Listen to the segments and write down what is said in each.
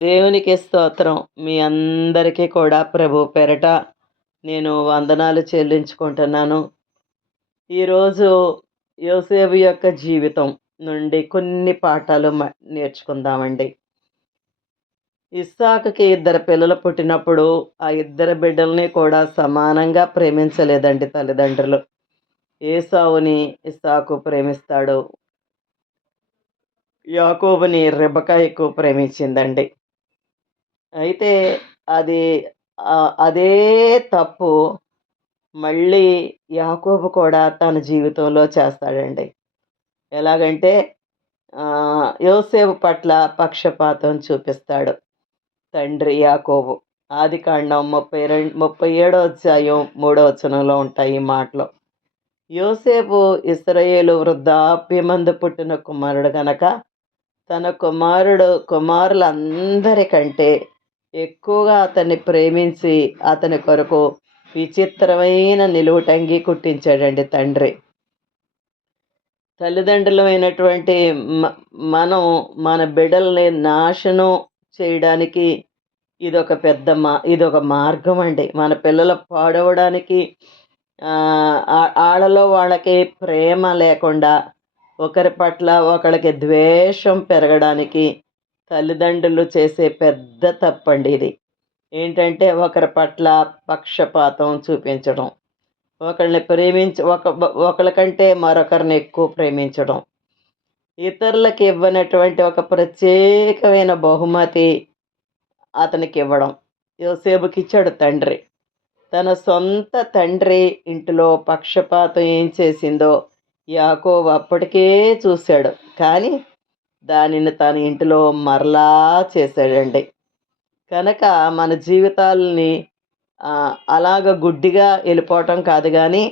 దేవునికి స్తోత్రం. మీ అందరికీ కూడా ప్రభు పేరట నేను వందనాలు చెల్లించుకుంటున్నాను. ఈరోజు యోసేపు యొక్క జీవితం నుండి కొన్ని పాఠాలు నేర్చుకుందామండి. ఇస్సాకుకి ఇద్దరు పిల్లలు పుట్టినప్పుడు ఆ ఇద్దరు బిడ్డల్ని కూడా సమానంగా ప్రేమించలేదండి తల్లిదండ్రులు. ఏసావుని ఇస్సాకు ప్రేమిస్తాడు. యాకోబుని రెబెకా ఎక్కువ ప్రేమించిందండి. అయితే అది అదే తప్పు మళ్ళీ యాకోబు కూడా తన జీవితంలో చేస్తాడండి. ఎలాగంటే యోసేపు పట్ల పక్షపాతం చూపిస్తాడు తండ్రి యాకోబు. ఆదికాండం 37 అధ్యాయం 3 వచనంలో ఉంటాయి ఈ మాటలు. యోసేపు ఇశ్రాయేలు వృద్ధాప్యమందు పుట్టిన కుమారుడు గనక తన కుమారులందరికంటే ఎక్కువగా అతన్ని ప్రేమించి అతని కొరకు విచిత్రమైన నిలువుటంగి కుట్టించాడండి తండ్రి. తల్లిదండ్రులమైనటువంటి మనం మన బిడ్డల్ని నాశనం చేయడానికి ఇదొక మార్గం అండి. మన పిల్లలు పాడవడానికి ఆళ్ళలో వాళ్ళకి ప్రేమ లేకుండా ఒకరి పట్ల ఒకళ్ళకి ద్వేషం పెరగడానికి తల్లిదండ్రులు చేసే పెద్ద తప్పండి ఇది. ఏంటంటే ఒకరి పట్ల పక్షపాతం చూపించడం, ఒకళ్ళని ఒకళ్ళకంటే మరొకరిని ఎక్కువ ప్రేమించడం, ఇతరులకు ఇవ్వనటువంటి ఒక ప్రత్యేకమైన బహుమతి అతనికి ఇవ్వడం. యోసేపుకి ఇచ్చాడు తండ్రి. తన సొంత తండ్రి ఇంటిలో పక్షపాతం ఏం చేసిందో యాకోబు అప్పటికే చూశాడు. కానీ దానిని తన ఇంటిలో మరలా చేశాడండి. కనుక మన జీవితాలని అలాగ గుడ్డిగా వెళ్ళిపోవటం కాదు, కానీ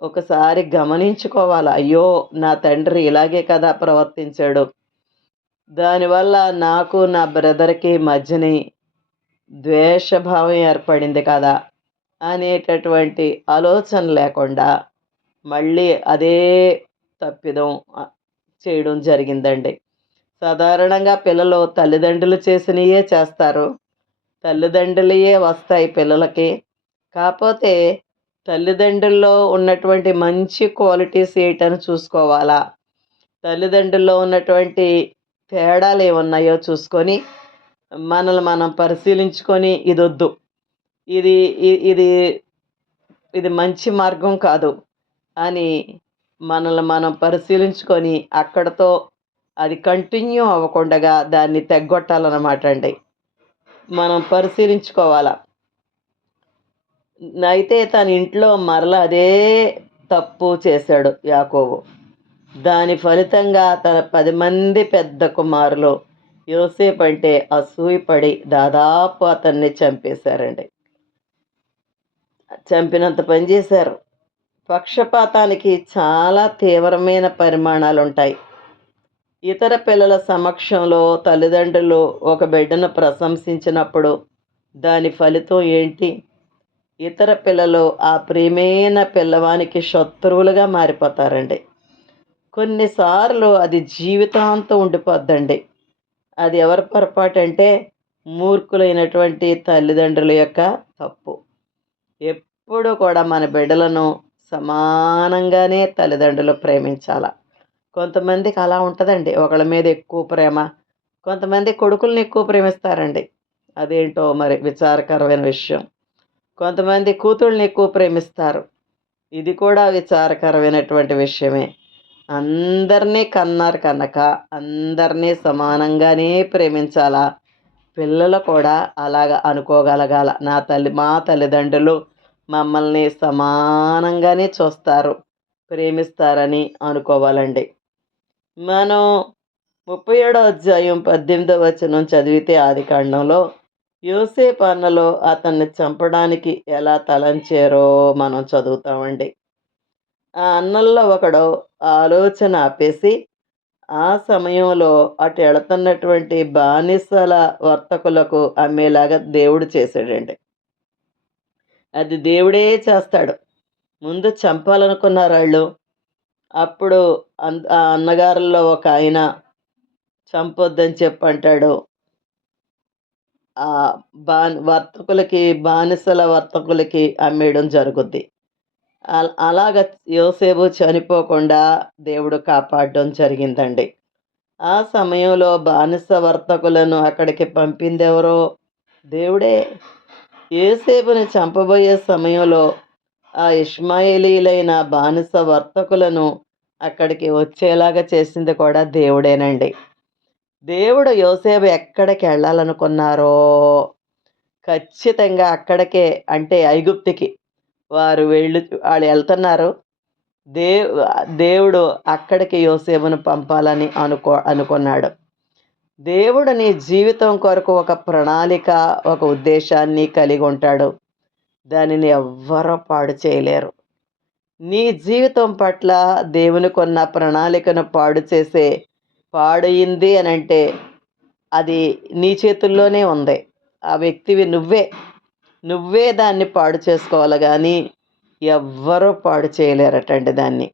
ఒకసారి గమనించుకోవాలి. అయ్యో, నా తండ్రి ఇలాగే కదా ప్రవర్తించాడు, దానివల్ల నాకు నా బ్రదర్కి మధ్యని ద్వేషభావం ఏర్పడింది కదా అనేటటువంటి ఆలోచన లేకుండా మళ్ళీ అదే తప్పిదం చేయడం జరిగిందండి. సాధారణంగా పిల్లలు తల్లిదండ్రులు చేసినయే చేస్తారు, తల్లిదండ్రులయే వస్తాయి పిల్లలకి. కాకపోతే తల్లిదండ్రుల్లో ఉన్నటువంటి మంచి క్వాలిటీస్ ఏంటని చూసుకోవాలా, తల్లిదండ్రుల్లో ఉన్నటువంటి తేడాలు ఏమున్నాయో చూసుకొని మనల్ని మనం పరిశీలించుకొని ఇదొద్దు, ఇది ఇది ఇది మంచి మార్గం కాదు అని మనల్ని మనం పరిశీలించుకొని అక్కడతో అది కంటిన్యూ అవ్వకుండా దాన్ని తెగ్గొట్టాలన్నమాట అండి. మనం పరిశీలించుకోవాలా. అయితే తన ఇంట్లో మరలా అదే తప్పు చేశాడు యాకోబు. దాని ఫలితంగా తన 10 మంది పెద్ద కుమారులు యోసేపు అంటే అసూయపడి దాదాపు అతన్ని చంపేశారండి. చంపినంత పని చేశారు. పక్షపాతానికి చాలా తీవ్రమైన పరిమాణాలు ఉంటాయి. ఇతర పిల్లల సమక్షంలో తల్లిదండ్రులు ఒక బిడ్డను ప్రశంసించినప్పుడు దాని ఫలితం ఏంటి? ఇతర పిల్లలు ఆ ప్రియమైన పిల్లవానికి శత్రువులుగా మారిపోతారండి. కొన్నిసార్లు అది జీవితాంతం ఉండిపోద్దండి. అది ఎవరి పొరపాటు అంటే మూర్ఖులైనటువంటి తల్లిదండ్రుల యొక్క తప్పు. ఎప్పుడు కూడా మన బిడ్డలను సమానంగానే తల్లిదండ్రులు ప్రేమించాల. కొంతమందికి అలా ఉంటుందండి, ఒకళ్ళ మీద ఎక్కువ ప్రేమ. కొంతమంది కొడుకుల్ని ఎక్కువ ప్రేమిస్తారండి, అదేంటో మరి విచారకరమైన విషయం. కొంతమంది కూతుళ్ళని ఎక్కువ ప్రేమిస్తారు, ఇది కూడా విచారకరమైనటువంటి విషయమే. అందరినీ కన్నారు కనుక అందరినీ సమానంగానే ప్రేమించాలా. పిల్లలు కూడా అలాగ అనుకోగలగాల, మా తల్లిదండ్రులు మమ్మల్ని సమానంగానే చూస్తారు, ప్రేమిస్తారని అనుకోవాలండి. మనం 37 అధ్యాయం 18 వచనం చదివితే ఆదికాండంలో యోసేపు అన్నలు అతన్ని చంపడానికి ఎలా తలంచారో మనం చదువుతామండి. ఆ అన్నల్లో ఒకడు ఆలోచన ఆపేసి ఆ సమయంలో అటు వెళుతున్నటువంటి బానిసల వర్తకులకు అమ్మేలాగా దేవుడు చేశాడండి. అది దేవుడే చేస్తాడు. ముందు చంపాలనుకున్నారు వాళ్ళు. అప్పుడు ఆ అన్నగారుల్లో ఒక ఆయన చంపొద్దని చెప్పంటాడు. ఆ వర్తకులకి, బానిసల వర్తకులకి అమ్మేయడం జరుగుద్ది. అలాగ యోసేపు చనిపోకుండా దేవుడు కాపాడడం జరిగిందండి. ఆ సమయంలో బానిస వర్తకులను అక్కడికి పంపిందెవరో? దేవుడే. యోసేపుని చంపబోయే సమయంలో ఆ ఇష్మాయేలీయులైన బానిస వర్తకులను అక్కడికి వచ్చేలాగా చేసింది కూడా దేవుడేనండి. దేవుడు యోసేపు ఎక్కడికెళ్ళాలనుకున్నారో ఖచ్చితంగా అక్కడికే, అంటే ఐగుప్తుకి వాళ్ళు ఎళ్తున్నారు. దేవ్ దేవుడు అక్కడికి యోసేపును పంపాలని అనుకున్నాడు. దేవుడు నీ జీవితం కొరకు ఒక ప్రణాళిక, ఒక ఉద్దేశాన్ని కలిగి ఉంటాడు. దానిని ఎవ్వరూ పాడు చేయలేరు. నీ జీవితం పట్ల దేవునికున్న ప్రణాళికను పాడయింది అనంటే అది నీ చేతుల్లోనే ఉంది. ఆ వ్యక్తివి నువ్వే. నువ్వే దాన్ని పాడు చేసుకోవాలి గానీ ఎవ్వరూ పాడు చేయలేరటండి దాన్ని.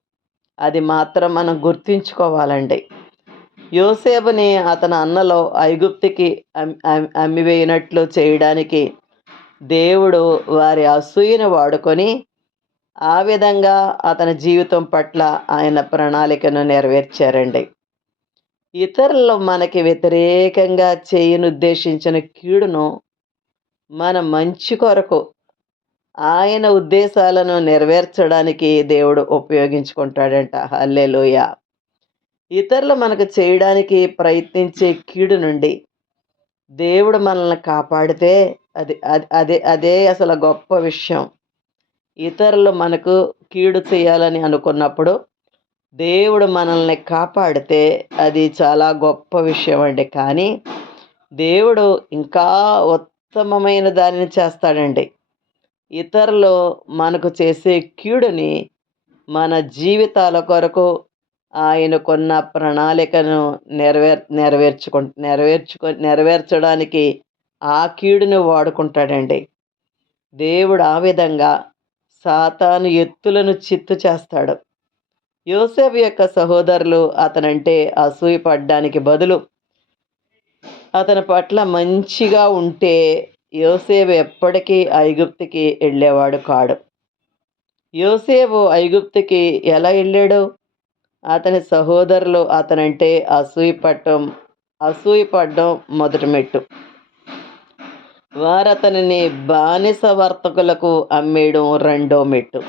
అది మాత్రం మనం గుర్తుంచుకోవాలండి. యోసేపుని అతని అన్నలు ఐగుప్తుకి అమ్మివేయినట్లు చేయడానికి దేవుడు వారి అసూయను వాడుకొని ఆ విధంగా అతని జీవితం పట్ల ఆయన ప్రణాళికను నెరవేర్చారండి. ఇతరులు మనకి వ్యతిరేకంగా చేయనుద్దేశించిన కీడును మన మంచి కొరకు ఆయన ఉద్దేశాలను నెరవేర్చడానికి దేవుడు ఉపయోగించుకుంటాడంట. హల్లెలూయా. ఇతరులు మనకు చేయడానికి ప్రయత్నించే కీడు నుండి దేవుడు మనల్ని కాపాడితే అదే అసలు గొప్ప విషయం. ఇతరులు మనకు కీడు చేయాలని అనుకున్నప్పుడు దేవుడు మనల్ని కాపాడితే అది చాలా గొప్ప విషయం అండి. కానీ దేవుడు ఇంకా ఉత్తమమైన దానిని చేస్తాడండి. ఇతరులు మనకు చేసే కీడుని మన జీవితాల కొరకు ఆయనకున్న ప్రణాళికను నెరవేర్చడానికి ఆ కీడును వాడుకుంటాడండి. దేవుడు ఆ విధంగా సాతాను ఎత్తులను చిత్తు చేస్తాడు. యోసేపు యొక్క సహోదరులు అతనంటే అసూయపడ్డానికి బదులు అతని పట్ల మంచిగా ఉంటే యోసేపు ఎప్పటికీ ఐగుప్తుకి వెళ్ళేవాడు కాడు. యోసేపు ఐగుప్తుకి ఎలా వెళ్ళాడు? అతని సహోదరులు అతనంటే అసూయపడ్డం మొదటి మెట్టు. వారతనిని బానిస వర్తకులకు అమ్మేయడం రెండో మెట్టు.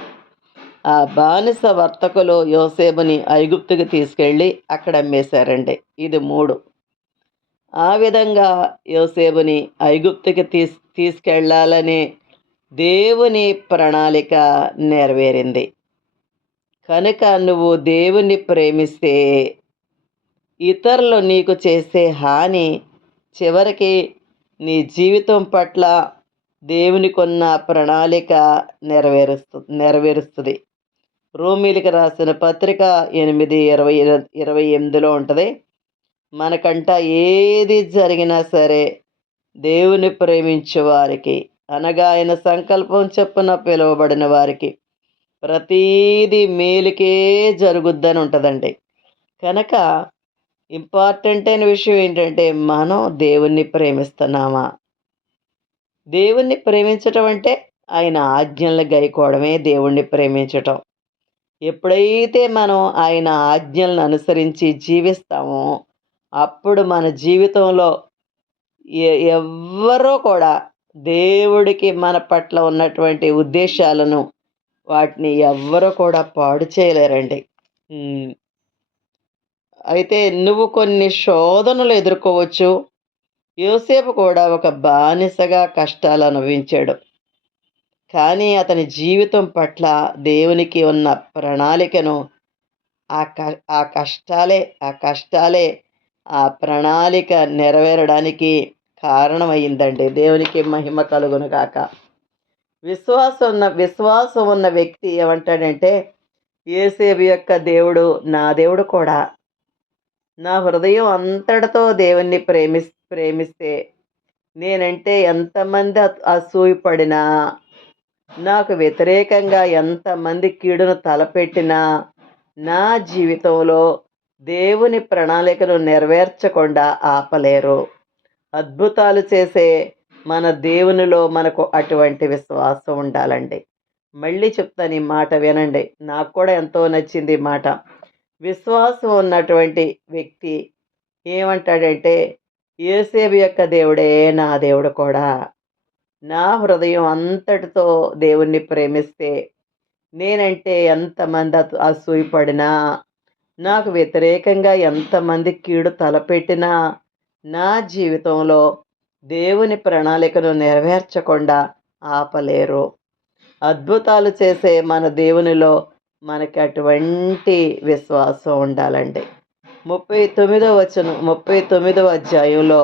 ఆ బానిస వర్తకులు యోసేపుని ఐగుప్తుకి తీసుకెళ్ళి అక్కడ అమ్మేశారండి. ఇది 3. ఆ విధంగా యోసేపుని ఐగుప్తుకి తీసుకెళ్ళాలనే దేవుని ప్రణాళిక నెరవేరింది. కనుక నువ్వు దేవుణ్ణి ప్రేమిస్తే ఇతరులు నీకు చేసే హాని చివరికి నీ జీవితం పట్ల దేవునికున్న ప్రణాళిక నెరవేరుస్తుంది. రోమీలకు రాసిన పత్రిక 8:28 ఉంటుంది. మనకంట ఏది జరిగినా సరే దేవుని ప్రేమించే వారికి, అనగా ఆయన సంకల్పం చొప్పున పిలువబడిన వారికి ప్రతీది మేలుకే జరుగుద్దని ఉంటుందండి. కనుక ఇంపార్టెంట్ అయిన విషయం ఏంటంటే మనం దేవుణ్ణి ప్రేమిస్తున్నామా? దేవుణ్ణి ప్రేమించటం అంటే ఆయన ఆజ్ఞలను గైకోవడమే దేవుణ్ణి ప్రేమించటం. ఎప్పుడైతే మనం ఆయన ఆజ్ఞలను అనుసరించి జీవిస్తామో అప్పుడు మన జీవితంలో ఎవ్వరూ కూడా దేవుడికి మన పట్ల ఉన్నటువంటి ఉద్దేశాలను వాటిని ఎవ్వరూ కూడా పాడు చేయలేరండి. అయితే నువ్వు కొన్ని శోధనలు ఎదుర్కోవచ్చు. యోసేపు కూడా ఒక బానిసగా కష్టాలు అనుభవించాడు. కానీ అతని జీవితం పట్ల దేవునికి ఉన్న ప్రణాళికను ఆ కష్టాలే ఆ ప్రణాళిక నెరవేరడానికి కారణమయ్యిందండి. దేవునికి మహిమ కలుగును గాక. విశ్వాసం ఉన్న వ్యక్తి ఏమంటాడంటే, యోసేపు యొక్క దేవుడు నా దేవుడు కూడా. నా హృదయం అంతటితో దేవుణ్ణి ప్రేమిస్తే నేనంటే ఎంతమంది అసూయపడినా, నాకు వ్యతిరేకంగా ఎంతమంది కీడును తలపెట్టినా నా జీవితంలో దేవుని ప్రణాళికను నెరవేర్చకుండా ఆపలేరు. అద్భుతాలు చేసే మన దేవునిలో మనకు అటువంటి విశ్వాసం ఉండాలండి. మళ్ళీ చెప్తాను ఈ మాట వినండి. నాకు కూడా ఎంతో నచ్చింది ఈ మాట. విశ్వాసం ఉన్నటువంటి వ్యక్తి ఏమంటాడంటే, యోసేపు యొక్క దేవుడే నా దేవుడు కూడా. నా హృదయం అంతటితో దేవుణ్ణి ప్రేమిస్తే, నేనంటే ఎంతమంది అసూయపడినా, నాకు వ్యతిరేకంగా ఎంతమంది కీడు తలపెట్టినా, నా జీవితంలో దేవుని ప్రణాళికను నెరవేర్చకుండా ఆపలేరు. అద్భుతాలు చేసే మన దేవునిలో మనకి అటువంటి విశ్వాసం ఉండాలండి. 39వ అధ్యాయంలో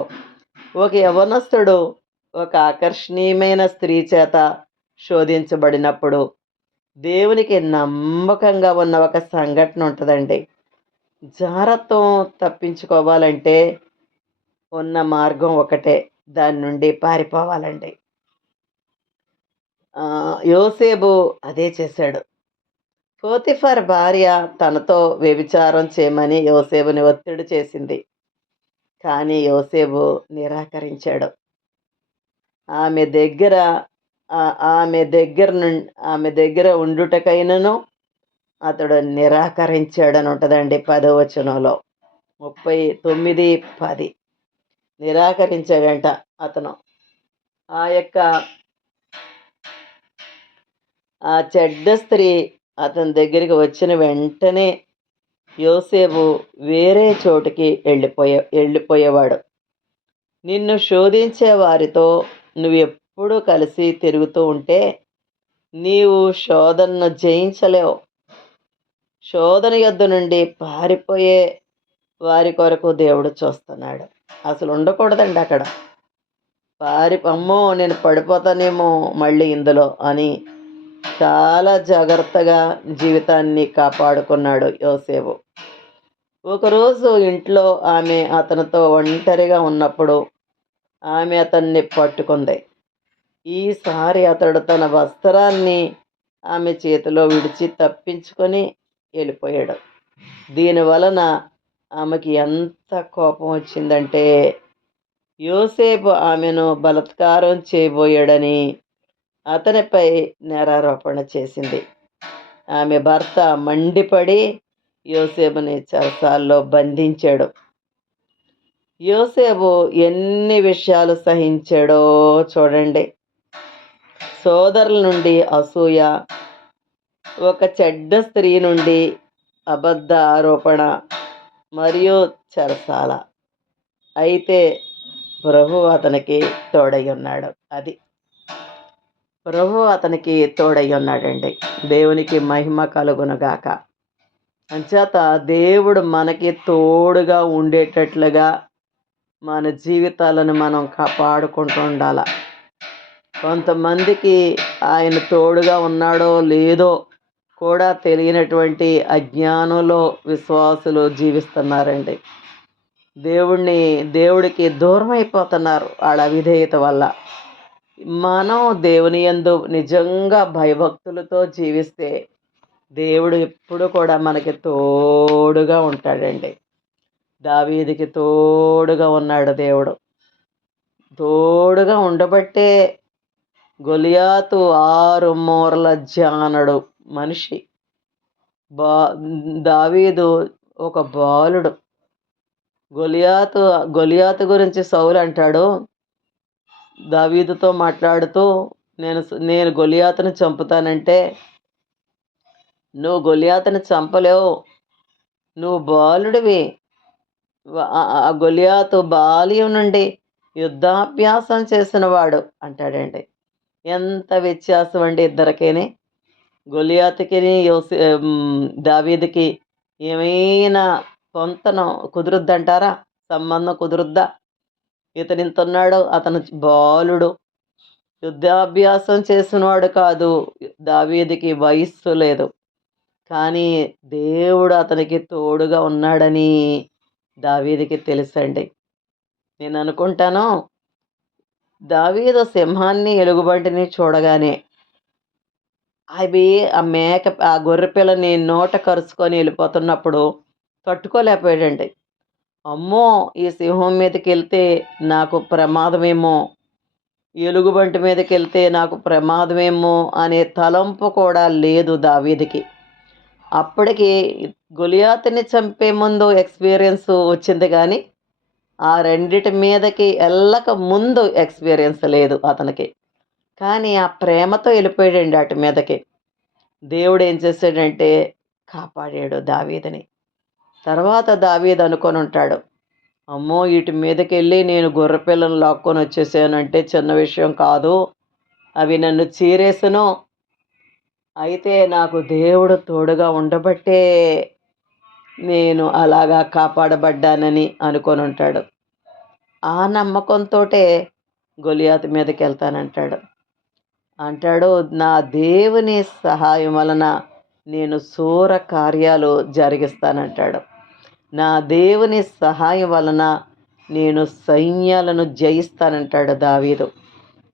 ఒక యవనస్తుడు ఒక ఆకర్షణీయమైన స్త్రీ చేత శోధించబడినప్పుడు దేవునికి నమ్మకంగా ఉన్న ఒక సంఘటన ఉంటుందండి. జారత్వం తప్పించుకోవాలంటే ఉన్న మార్గం ఒకటే, దాని నుండి పారిపోవాలండి. యోసేపు అదే చేశాడు. పోతిఫర్ భార్య తనతో వ్యభిచారం చేయమని యోసేపుని ఒత్తిడి చేసింది. కానీ యోసేపు నిరాకరించాడు. ఆమె దగ్గర ఆమె దగ్గర ఉండుటకైనను అతడు నిరాకరించాడని ఉంటుందండి 10వ వచనంలో. 39:10 నిరాకరించాడంట అతను. ఆ చెడ్డ స్త్రీ అతని దగ్గరికి వచ్చిన వెంటనే యోసేపు వేరే చోటుకి వెళ్ళిపోయేవాడు. నిన్ను శోధించే వారితో నువ్వెప్పుడు కలిసి తిరుగుతూ ఉంటే నీవు శోధనను జయించలేవు. శోధన యొద్ద నుండి పారిపోయే వారి కొరకు దేవుడు చూస్తున్నాడు. అసలు ఉండకూడదండి అక్కడ. అమ్మో నేను పడిపోతానేమో మళ్ళీ ఇందులో అని చాలా జాగ్రత్తగా జీవితాన్ని కాపాడుకున్నాడు యోసేపు. ఒకరోజు ఇంట్లో ఆమె అతనితో ఒంటరిగా ఉన్నప్పుడు ఆమె అతన్ని పట్టుకుంది. ఈసారి అతడు తన వస్త్రాన్ని ఆమె చేతిలో విడిచి తప్పించుకొని వెళ్ళిపోయాడు. దీనివలన ఆమెకి ఎంత కోపం వచ్చిందంటే, యోసేపు ఆమెను బలాత్కారం చేయబోయాడని అతనిపై నేరారోపణ చేసింది. ఆమె భర్త మండిపడి యోసేపుని చెరసాల్లో బంధించాడు. యోసేపు ఎన్ని విషయాలు సహించాడో చూడండి. సోదరుల నుండి అసూయ, ఒక చెడ్డ స్త్రీ నుండి అబద్ధ ఆరోపణ మరియు చెరసాల. అయితే ప్రభువు అతనికి తోడై ఉన్నాడు. ప్రభువు అతనికి తోడై ఉన్నాడండి. దేవునికి మహిమ కలుగునుగాక. అంచేత దేవుడు మనకి తోడుగా ఉండేటట్లుగా మన జీవితాలను మనం కాపాడుకుంటూ ఉండాల. కొంతమందికి ఆయన తోడుగా ఉన్నాడో లేదో కూడా తెలియనటువంటి అజ్ఞానంలో విశ్వాసులు జీవిస్తున్నారండి. దేవుడికి దూరం అయిపోతున్నారు వాళ్ళ అవిధేయత వల్ల. మనం దేవుని యందు నిజంగా భయభక్తులతో జీవిస్తే దేవుడు ఎప్పుడు కూడా మనకి తోడుగా ఉంటాడండి. దావీదుకి తోడుగా ఉన్నాడు దేవుడు. తోడుగా ఉండబట్టే గొలియాతు 6 మూరల జానడు మనిషి. దావీదు ఒక బాలుడు. గొలియాతు గురించి సౌలు అంటాడు దావీదుతో మాట్లాడుతూ, నేను గొలియాతును చంపుతానంటే, నువ్వు గొలియాతును చంపలేవు, నువ్వు బాలుడివి. ఆ గొలియాతు బాల్యం నుండి యుద్ధాభ్యాసం చేసినవాడు అంటాడండి. ఎంత వ్యత్యాసం అండి ఇద్దరికేని. గొలియాతుకి దావీదుకి ఏమైనా పొంతనం కుదురుద్దంటారా? సంబంధం కుదురుద్దా? ఇతను ఇంతున్నాడు, అతను బాలుడు, యుద్ధాభ్యాసం చేసినవాడు కాదు. దావీదుకి వయస్సు లేదు, కానీ దేవుడు అతనికి తోడుగా ఉన్నాడని దావీదుకి తెలుసండి. నేను అనుకుంటాను, దావీదు సింహాన్ని ఎలుగుబంటిని చూడగానే అవి ఆ గొర్రె పిల్లని నోట కరుచుకొని వెళ్ళిపోతున్నప్పుడు తట్టుకోలేకపోయాడండి. అమ్మో ఈ సింహం మీదకి వెళ్తే నాకు ప్రమాదమేమో, ఎలుగుబంటి మీదకి వెళ్తే నాకు ప్రమాదమేమో అనే తలంపు కూడా లేదు దావీదుకి. అప్పటికి గొలియాతుని చంపే ముందు ఎక్స్పీరియన్స్ వచ్చింది కానీ ఆ రెండిటి మీదకి వెళ్ళక ముందు ఎక్స్పీరియన్స్ లేదు అతనికి. కానీ ఆ ప్రేమతో వెళ్ళిపోయాడండి వాటి మీదకి. దేవుడు ఏం చేశాడంటే కాపాడాడు దావీదుని. తర్వాత దావీదు అనుకొని ఉంటాడు, అమ్మో వీటి మీదకి వెళ్ళి నేను గొర్రెపిల్లను లాక్కొని వచ్చేసానంటే చిన్న విషయం కాదు, అవి నన్ను చీరేసును. అయితే నాకు దేవుడు తోడుగా ఉండబట్టే నేను అలాగా కాపాడబడ్డానని అనుకొని ఉంటాడు. ఆ నమ్మకంతోటే గొలియాతు మీదకి వెళ్తానంటాడు. అంటాడు, నా దేవుని సహాయం వలన నేను శూర కార్యాలు జరిగిస్తానంటాడు. నా దేవుని సహాయం వలన నేను సైన్యాలను జయిస్తానంటాడు దావీదు.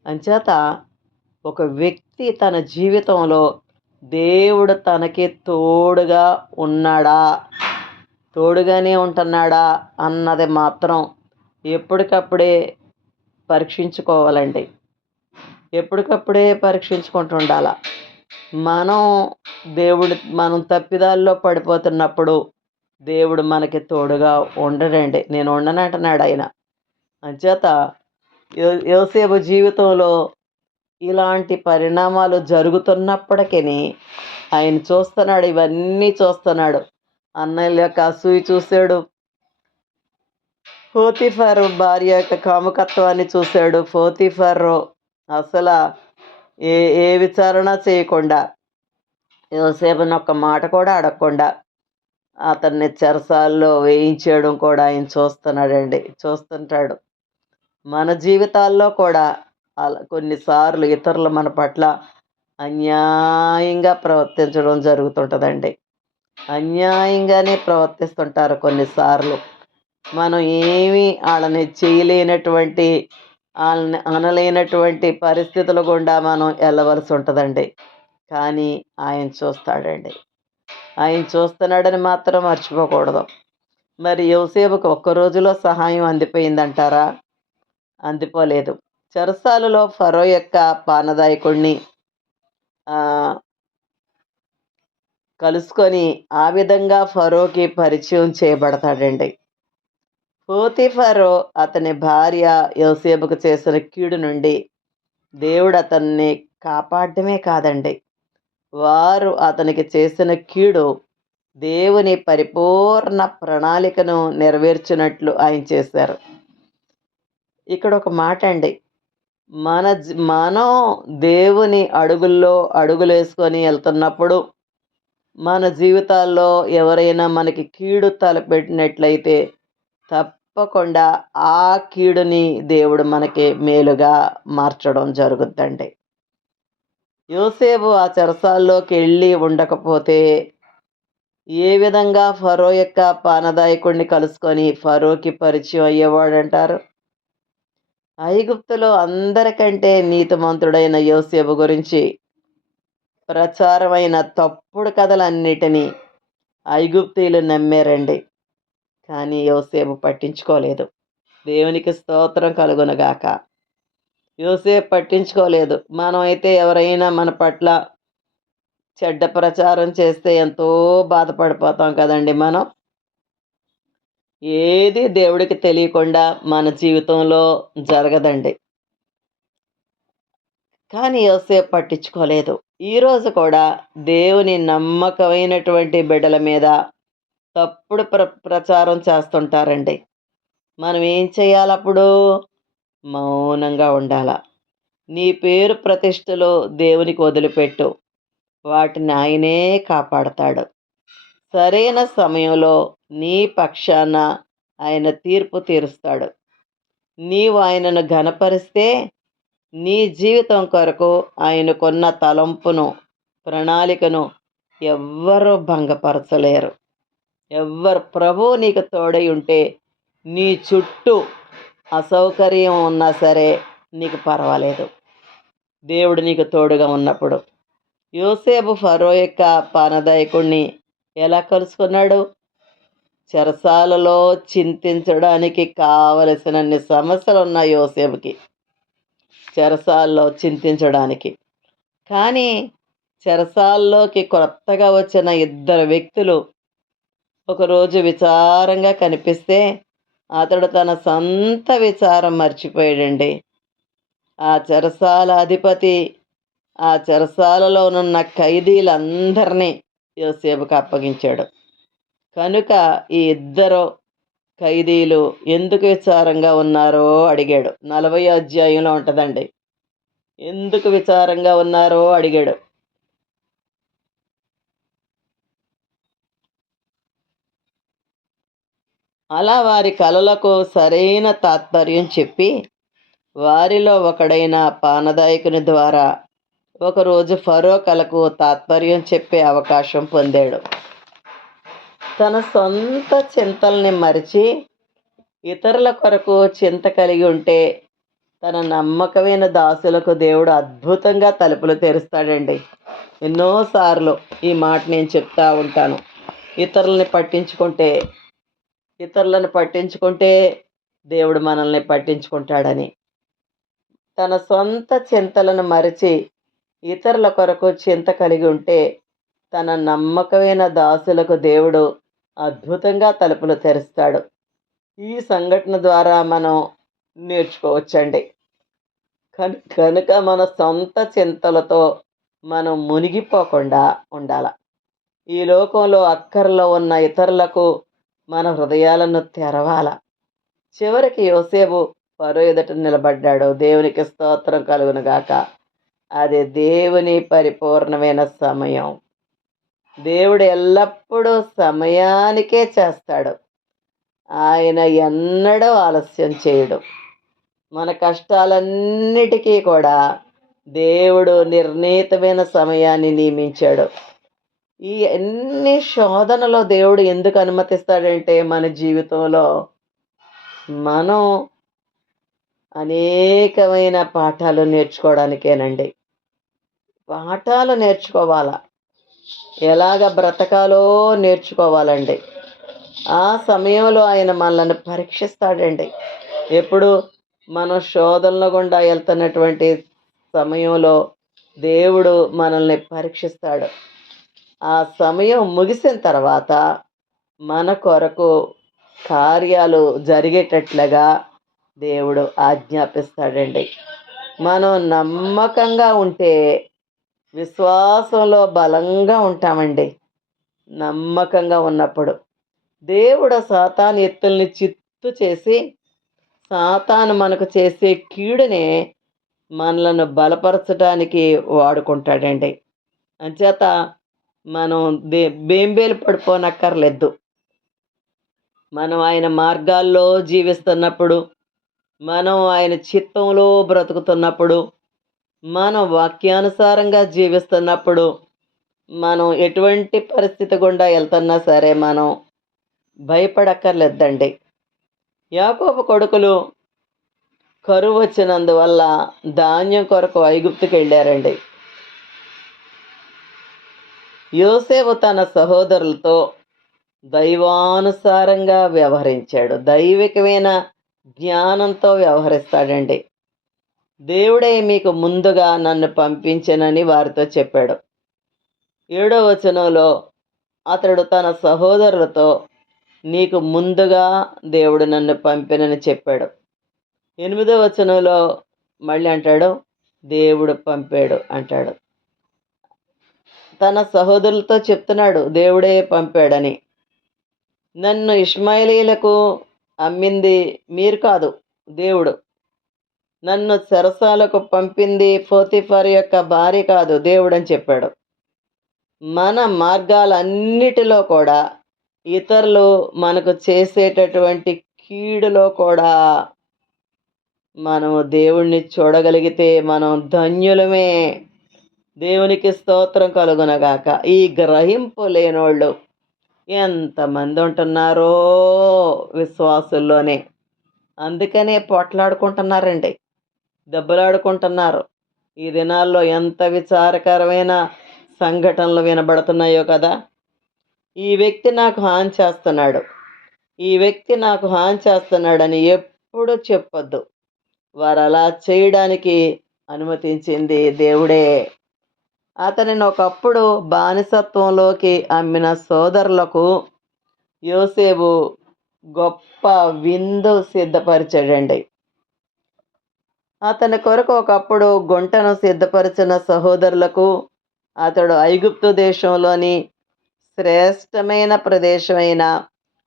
అంచేత ఒక వ్యక్తి తన జీవితంలో దేవుడు తనకి తోడుగా ఉన్నాడా, తోడుగానే ఉంటున్నాడా అన్నది మాత్రం ఎప్పటికప్పుడే పరీక్షించుకోవాలండి. ఎప్పటికప్పుడే పరీక్షించుకుంటూ ఉండాల. మనం మనం తప్పిదాల్లో పడిపోతున్నప్పుడు దేవుడు మనకి తోడుగా ఉండడండి. నేను ఉండనంటున్నాడు ఆయన. అంచేత యోసేపు జీవితంలో ఇలాంటి పరిణామాలు జరుగుతున్నప్పటికీ ఆయన చూస్తున్నాడు, ఇవన్నీ చూస్తున్నాడు. అన్నయ్య యొక్క అసూయ చూశాడు, పోతీఫర్ భార్య యొక్క కాముకత్వాన్ని చూశాడు. పోతీఫర్ అసలు ఏ ఏ విచారణ చేయకుండా, యోసేపుని ఒక్క మాట కూడా అడగకుండా అతన్ని చెరసాల్లో వేయించేయడం కూడా ఆయన చూస్తున్నాడండి, చూస్తుంటాడు. మన జీవితాల్లో కూడా అలా కొన్నిసార్లు ఇతరులు మన పట్ల అన్యాయంగా ప్రవర్తించడం జరుగుతుంటుందండి. అన్యాయంగానే ప్రవర్తిస్తుంటారు కొన్నిసార్లు. మనం ఏమీ వాళ్ళని చేయలేనటువంటి, వాళ్ళని అనలేనటువంటి పరిస్థితుల గుండా మనం వెళ్ళవలసి ఉంటుందండి. కానీ ఆయన చూస్తాడండి. ఆయన చూస్తున్నాడని మాత్రం మర్చిపోకూడదు. మరి యోసేపుకు ఒక్క రోజులో సహాయం అందిపోయిందంటారా? అందిపోలేదు. చెరసాలలో ఫరో యొక్క పానదాయకుడిని కలుసుకొని ఆ విధంగా ఫరోకి పరిచయం చేయబడతాడండి. పోతీఫరు అతని భార్య యోసేపుకు చేసిన కీడు నుండి దేవుడు అతన్ని కాపాడమే కాదండి, వారు అతనికి చేసిన కీడు దేవుని పరిపూర్ణ ప్రణాళికను నెరవేర్చినట్లు ఆయన చేశారు. ఇక్కడ ఒక మాట అండి, మనం దేవుని అడుగుల్లో అడుగులు వేసుకొని వెళ్తున్నప్పుడు మన జీవితాల్లో ఎవరైనా మనకి కీడు తలపెట్టినట్లయితే తప్పకుండా ఆ కీడుని దేవుడు మనకి మేలుగా మార్చడం జరుగుద్దండి. యోసేపు ఆ చెరసాల్లోకి వెళ్ళి ఉండకపోతే ఏ విధంగా ఫరో యొక్క పానదాయకుడిని కలుసుకొని ఫరోకి పరిచయం అయ్యేవాడంటారు? ఐగుప్తులో అందరికంటే నీతిమంతుడైన యోసేపు గురించి ప్రచారమైన తప్పుడు కథలన్నిటినీ ఐగుప్తీయులు నమ్మారండి. కానీ యోసేపు పట్టించుకోలేదు. దేవునికి స్తోత్రం కలుగునుగాక. యోసేపు పట్టించుకోలేదు. మనం అయితే ఎవరైనా మన పట్ల చెడ్డ ప్రచారం చేస్తే ఎంతో బాధపడిపోతాం కదండి మనం. ఏది దేవుడికి తెలియకుండా మన జీవితంలో జరగదండి. కానీ యోసేపు పట్టించుకోలేదు. ఈరోజు కూడా దేవుని నమ్మకమైనటువంటి బిడ్డల మీద తప్పుడు ప్రచారం చేస్తుంటారండి. మనం ఏం చేయాలప్పుడు? మౌనంగా ఉండాల. నీ పేరు ప్రతిష్టలు దేవునికి వదిలిపెట్టు, వాటిని ఆయనే కాపాడతాడు. సరైన సమయంలో నీ పక్షాన ఆయన తీర్పు తీరుస్తాడు. నీవు ఆయనను ఘనపరిస్తే నీ జీవితం కొరకు ఆయనకున్న తలంపును, ప్రణాళికను ఎవ్వరూ భంగపరచలేరు. ప్రభువు నీకు తోడై ఉంటే నీ చుట్టూ అసౌకర్యం ఉన్నా సరే నీకు పర్వాలేదు, దేవుడు నీకు తోడుగా ఉన్నప్పుడు. యోసేపు ఫరో యొక్క పానదాయకుడిని ఎలా కలుసుకున్నాడు? చెరసాలలో చింతించడానికి కావలసినన్ని సమస్యలు ఉన్నాయి యోసేపుకి. చెరసాల్లో చింతించడానికి. కానీ చెరసాల్లోకి కొత్తగా వచ్చిన ఇద్దరు వ్యక్తులు ఒకరోజు విచారంగా కనిపిస్తే అతడు తన సొంత విచారం మర్చిపోయాడండి. ఆ చెరసాల అధిపతి ఆ చెరసాలలోనున్న ఖైదీలందరినీ యోసేపుకు అప్పగించాడు. కనుక ఈ ఇద్దరు ఖైదీలు ఎందుకు విచారంగా ఉన్నారో అడిగాడు. 40 అధ్యాయంలో ఉంటుందండి. ఎందుకు విచారంగా ఉన్నారో అడిగాడు. అలా వారి కలలకు సరైన తాత్పర్యం చెప్పి వారిలో ఒకడైన పానదాయకుని ద్వారా ఒకరోజు ఫరో కలకు తాత్పర్యం చెప్పే అవకాశం పొందాడు. తన సొంత చింతల్ని మరిచి ఇతరుల కొరకు చింత కలిగి ఉంటే తన నమ్మకమైన దాసులకు దేవుడు అద్భుతంగా తలుపులు తెరుస్తాడండి. ఎన్నోసార్లు ఈ మాట నేను చెప్తా ఉంటాను. ఇతరులను పట్టించుకుంటే దేవుడు మనల్ని పట్టించుకుంటాడని. తన సొంత చింతలను మరిచి ఇతరుల కొరకు చింత కలిగి ఉంటే తన నమ్మకమైన దాసులకు దేవుడు అద్భుతంగా తలుపులు తెరుస్తాడు. ఈ సంఘటన ద్వారా మనం నేర్చుకోవచ్చండి. కనుక మన సొంత చింతలతో మనం మునిగిపోకుండా ఉండాలి. ఈ లోకంలో అక్కరలో ఉన్న ఇతరులకు మన హృదయాలను తెరవాల. చివరికి యోసేపు ఫరో ఎదుట నిలబడ్డాడు. దేవునికి స్తోత్రం కలుగును గాక. అది దేవుని పరిపూర్ణమైన సమయం. దేవుడు ఎల్లప్పుడూ సమయానికే చేస్తాడు. ఆయన ఎన్నడూ ఆలస్యం చేయడు. మన కష్టాలన్నిటికీ కూడా దేవుడు నిర్ణీతమైన సమయాన్ని నియమించాడు. ఈ అన్ని శోధనలో దేవుడు ఎందుకు అనుమతిస్తాడంటే మన జీవితంలో మనం అనేకమైన పాఠాలు నేర్చుకోవడానికేనండి. పాఠాలు నేర్చుకోవాలా, ఎలాగ బ్రతకాలో నేర్చుకోవాలండి. ఆ సమయంలో ఆయన మనల్ని పరీక్షిస్తాడండి. ఎప్పుడు మనం శోధనల గుండా వెళ్తున్నటువంటి సమయంలో దేవుడు మనల్ని పరీక్షిస్తాడు. ఆ సమయం ముగిసిన తర్వాత మన కొరకు కార్యాలు జరిగేటట్లుగా దేవుడు ఆజ్ఞాపిస్తాడండి. మనం నమ్మకంగా ఉంటే విశ్వాసంలో బలంగా ఉంటామండి. నమ్మకంగా ఉన్నప్పుడు దేవుడు సాతాను ఎత్తుల్ని చిత్తు చేసి సాతాను మనకు చేసే కీడుని మనలను బలపరచడానికి వాడుకుంటాడండి. అంచేత మనం బేంబేలు పడిపోనక్కర్లేదు. మనం ఆయన మార్గాల్లో జీవిస్తున్నప్పుడు, మనం ఆయన చిత్తంలో బ్రతుకుతున్నప్పుడు, మనం వాక్యానుసారంగా జీవిస్తున్నప్పుడు, మనం ఎటువంటి పరిస్థితి గుండా వెళ్తున్నా సరే మనం భయపడక్కర్లేదండి. యాకోబు కొడుకులు కరువు వచ్చినందువల్ల ధాన్యం కొరకు ఐగుప్తుకి వెళ్ళారండి. యోసేపు తన సహోదరులతో దైవానుసారంగా వ్యవహరించాడు. దైవికమైన జ్ఞానంతో వ్యవహరిస్తాడండి. దేవుడే మీకు ముందుగా నన్ను పంపించనని వారితో చెప్పాడు. 7వ వచనంలో అతడు తన సహోదరులతో నీకు ముందుగా దేవుడు నన్ను పంపినని చెప్పాడు. 8వ వచనంలో మళ్ళీ అంటాడు దేవుడు పంపాడు అంటాడు. తన సహోదరులతో చెప్తున్నాడు దేవుడే పంపాడని. నన్ను ఇష్మాయేలీయులకు అమ్మింది మీరు కాదు, దేవుడు. నన్ను చెరసాలకు పంపింది పోతీఫర్ యొక్క భార్య కాదు, దేవుడు అని చెప్పాడు. మన మార్గాలన్నిటిలో కూడా ఇతరులు మనకు చేసేటటువంటి కీడులో కూడా మనము దేవుణ్ణి చూడగలిగితే మనం ధన్యులమే. దేవునికి స్తోత్రం కలుగునగాక. ఈ గ్రహింపు లేనోళ్ళు ఎంతమంది ఉంటున్నారో విశ్వాసుల్లోనే. అందుకనే పోట్లాడుకుంటున్నారండి, దెబ్బలాడుకుంటున్నారు. ఈ దినాల్లో ఎంత విచారకరమైన సంఘటనలు వినబడుతున్నాయో కదా. ఈ వ్యక్తి నాకు హాని చేస్తున్నాడు, ఈ వ్యక్తి నాకు హాని చేస్తున్నాడని ఎప్పుడు చెప్పొద్దు. వారు అలా చేయడానికి అనుమతించింది దేవుడే. అతనిని ఒకప్పుడు బానిసత్వంలోకి అమ్మిన సోదరులకు యోసేపు గొప్ప విందు సిద్ధపరిచాడండి. అతని కొరకు ఒకప్పుడు గుంటను సిద్ధపరిచిన సహోదరులకు అతడు ఐగుప్తు దేశంలోని శ్రేష్టమైన ప్రదేశమైన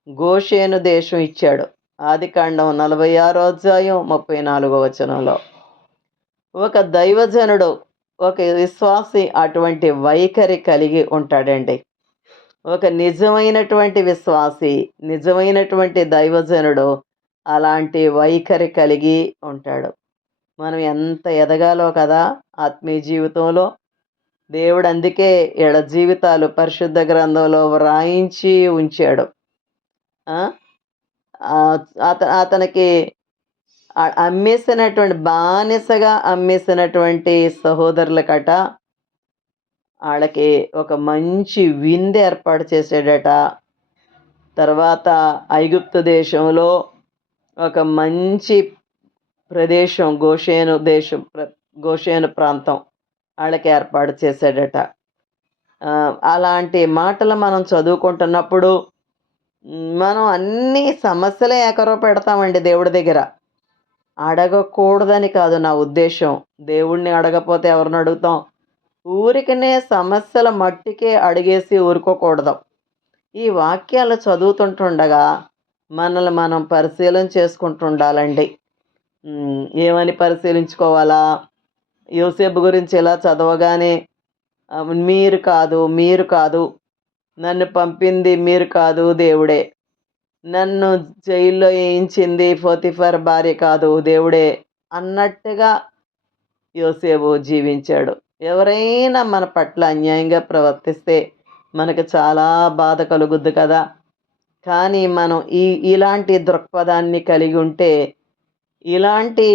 గోషేను దేశం ఇచ్చాడు. ఆదికాండం 46వ అధ్యాయం 34వ వచనంలో. ఒక దైవజనుడు, ఒక విశ్వాసి అటువంటి వైఖరి కలిగి ఉంటాడండి. ఒక నిజమైనటువంటి విశ్వాసి, నిజమైనటువంటి దైవజనుడు అలాంటి వైఖరి కలిగి ఉంటాడు. మనం ఎంత ఎదగాలో కదా ఆత్మీయ జీవితంలో. దేవుడు అందుకే ఎడ జీవితాలు పరిశుద్ధ గ్రంథంలో వ్రాయించి ఉంచాడు. ఆ? అతనికి అమ్మేసినటువంటి, బానిసగా అమ్మేసినటువంటి సహోదరులకట వాళ్ళకి ఒక మంచి విందు ఏర్పాటు చేసాడట. తర్వాత ఐగుప్తు దేశంలో ఒక మంచి ప్రదేశం, గోషేను ప్రాంతం వాళ్ళకి ఏర్పాటు చేశాడట. అలాంటి మాటలు మనం చదువుకుంటున్నప్పుడు మనం అన్ని సమస్యలే ఏకరవ పెడతామండి దేవుడి దగ్గర. అడగకూడదని కాదు నా ఉద్దేశం. దేవుణ్ణి అడగపోతే ఎవరిని అడుగుతాం? ఊరికనే సమస్యల మట్టికే అడిగేసి ఊరుకోకూడదు. ఈ వాక్యాలు చదువుతుంటుండగా మనల్ని మనం పరిశీలన చేసుకుంటుండాలండి. ఏమని పరిశీలించుకోవాలా? యోసేపు గురించి ఇలా చదవగానే మీరు కాదు, నన్ను పంపింది మీరు కాదు, దేవుడే. నన్ను జైల్లో వేయించింది పోతిఫర్ భార్య కాదు, దేవుడే అన్నట్టుగా యోసేపు జీవించాడు. ఎవరైనా మన పట్ల అన్యాయంగా ప్రవర్తిస్తే మనకు చాలా బాధ కలుగుద్ది కదా. కానీ మనం ఇలాంటి దృక్పథాన్ని కలిగి ఉంటే, ఇలాంటి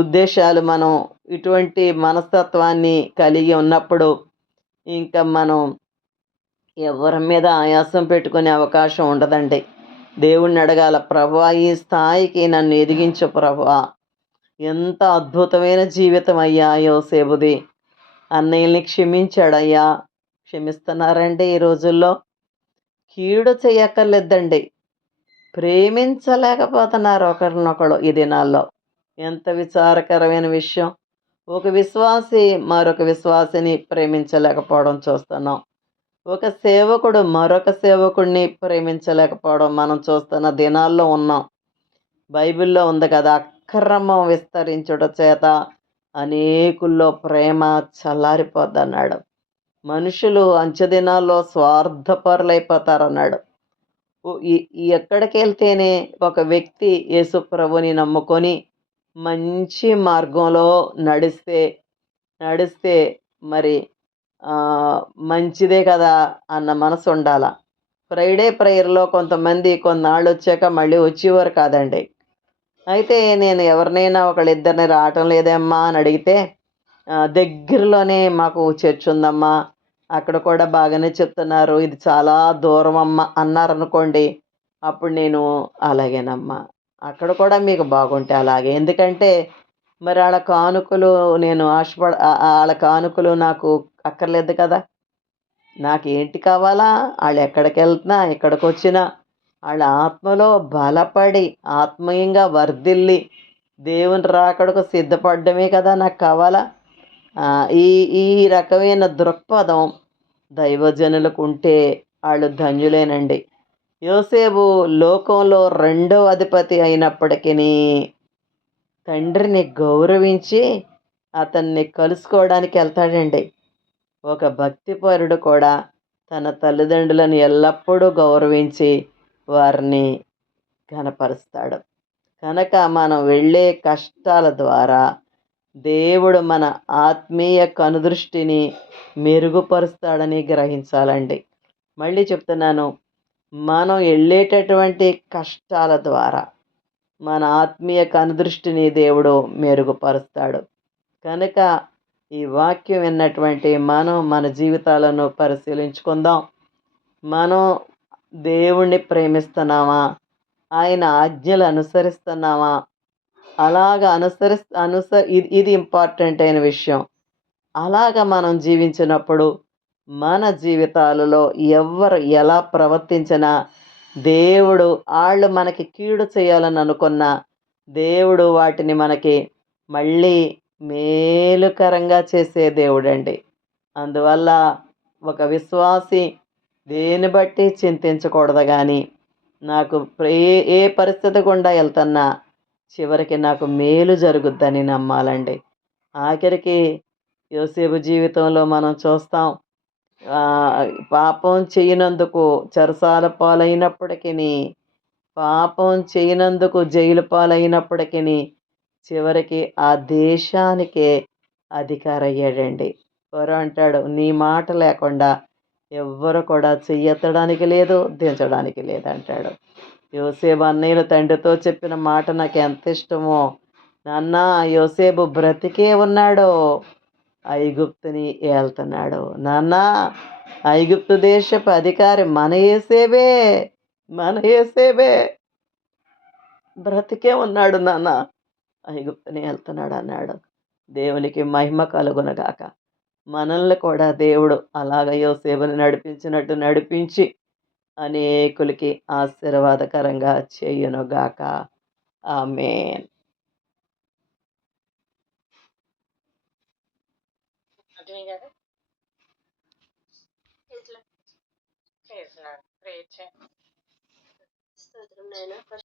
ఉద్దేశాలు, మనం ఇటువంటి మనస్తత్వాన్ని కలిగి ఉన్నప్పుడు ఇంకా మనం ఎవరి మీద ఆయాసం పెట్టుకునే అవకాశం ఉండదండి. దేవుణ్ణి అడగాల, ప్రభువా ఈ స్థాయికి నన్ను ఎదిగించు ప్రభువా. ఎంత అద్భుతమైన జీవితం అయ్యా యోసేపుది. అన్నయ్యల్ని క్షమించాడయ్యా. క్షమిస్తున్నారండి ఈ రోజుల్లో? కీడు చేయక్కర్లేదండి, ప్రేమించలేకపోతున్నారు ఒకరినొకరు ఈ దినాల్లో. ఎంత విచారకరమైన విషయం. ఒక విశ్వాసి మరొక విశ్వాసిని ప్రేమించలేకపోవడం చూస్తున్నాం. ఒక సేవకుడు మరొక సేవకుడిని ప్రేమించలేకపోవడం మనం చూస్తున్న దినాల్లో ఉన్నాం. బైబిల్లో ఉంది కదా, అక్రమం విస్తరించుట చేత అనేకుల్లో ప్రేమ చల్లారిపోద్దన్నాడు. మనుషులు అంచెదినాల్లో స్వార్థపరులైపోతారన్నాడు. ఎక్కడికి వెళ్తేనే ఒక వ్యక్తి యేసు ప్రభుని నమ్ముకొని మంచి మార్గంలో నడిస్తే మరి మంచిదే కదా అన్న మనసు ఉండాల. ఫ్రైడే ప్రేయర్లో కొంతమంది కొన్నాళ్ళు వచ్చాక మళ్ళీ వచ్చేవారు కాదండి. అయితే నేను ఎవరినైనా ఒకళ్ళిద్దరిని రావటం లేదమ్మా అని అడిగితే, దగ్గరలోనే మాకు చర్చ్ ఉందమ్మా, అక్కడ కూడా బాగానే చెప్తున్నారు, ఇది చాలా దూరం అమ్మ అన్నారనుకోండి, అప్పుడు నేను అలాగేనమ్మా, అక్కడ కూడా మీకు బాగుంటే అలాగే. ఎందుకంటే మరి వాళ్ళ కానుకలు నేను వాళ్ళ కానుకలు నాకు అక్కర్లేదు కదా. నాకేంటి కావాలా? వాళ్ళు ఎక్కడికి వెళ్తున్నా, ఎక్కడికి వచ్చినా వాళ్ళ ఆత్మలో బలపడి ఆత్మీయంగా వర్ధిల్లి దేవుని రాకడకు సిద్ధపడమే కదా నాకు కావాలా. ఈ ఈ రకమైన దృక్పథం దైవజనులకు ఉంటే వాళ్ళు ధన్యులేనండి. యోసేపు లోకంలో రెండవ అధిపతి అయినప్పటికీ తండ్రిని గౌరవించి అతన్ని కలుసుకోవడానికి వెళ్తాడండి. ఒక భక్తిపరుడు కూడా తన తల్లిదండ్రులను ఎల్లప్పుడూ గౌరవించి వారిని ఘనపరుస్తాడు. కనుక మనం వెళ్ళే కష్టాల ద్వారా దేవుడు మన ఆత్మీయ కనుదృష్టిని మెరుగుపరుస్తాడని గ్రహించాలండి. మళ్ళీ చెప్తున్నాను, మనం వెళ్ళేటటువంటి కష్టాల ద్వారా మన ఆత్మీయ కనుదృష్టిని దేవుడు మెరుగుపరుస్తాడు. కనుక ఈ వాక్యం విన్నటువంటి మనం మన జీవితాలను పరిశీలించుకుందాం. మనం దేవుణ్ణి ప్రేమిస్తున్నామా? ఆయన ఆజ్ఞలు అనుసరిస్తున్నామా? అలాగ ఇది ఇంపార్టెంట్ అయిన విషయం. అలాగ మనం జీవించినప్పుడు మన జీవితాలలో ఎవ్వరు ఎలా ప్రవర్తించినా దేవుడు ఆళ్ళు మనకి కీడు చేయాలని అనుకున్నా దేవుడు వాటిని మనకి మళ్ళీ మేలుకరంగా చేసే దేవుడండి. అందువల్ల ఒక విశ్వాసి దేన్ని బట్టి చింతించకూడదు గానీ, నాకు ఏ పరిస్థితి గుండా ఎళ్తన్నా చివరికి నాకు మేలు జరుగుద్దని నమ్మాలండి. ఆఖరికి యోసేపు జీవితంలో మనం చూస్తాం. పాపం చేయనందుకు చెరసాల పాలైనప్పటికిని, పాపం చేయనందుకు జైలు పాలైనప్పటికిని, చివరికి ఆ దేశానికే అధికారయ్యాడండి. ఫరో అంటాడు, "నీ మాట లేకుండా ఎవ్వరు కూడా చెయ్యెత్తడానికి లేదు, దించడానికి లేదంటాడు." యోసేపు అన్నయ్యలు తండ్రితో చెప్పిన మాట నాకు ఎంత ఇష్టమో, నాన్న యోసేపు బ్రతికే ఉన్నాడు, ఐగుప్తుని ఏళ్తున్నాడు. నాన్న ఐగుప్తు దేశపు అధికారి మన యేసేవే, మన యేసేవే బ్రతికే ఉన్నాడు నాన్న, ఐగుప్తుని ఏళ్తున్నాడు అన్నాడు. దేవునికి మహిమ కలుగునగాక. మనల్ని కూడా దేవుడు అలాగ యోసేపుని నడిపించినట్టు నడిపించి అనేకులకి ఆశీర్వాదకరంగా చేయునుగాక. ఆమేన్. స్తోత్రం నాయన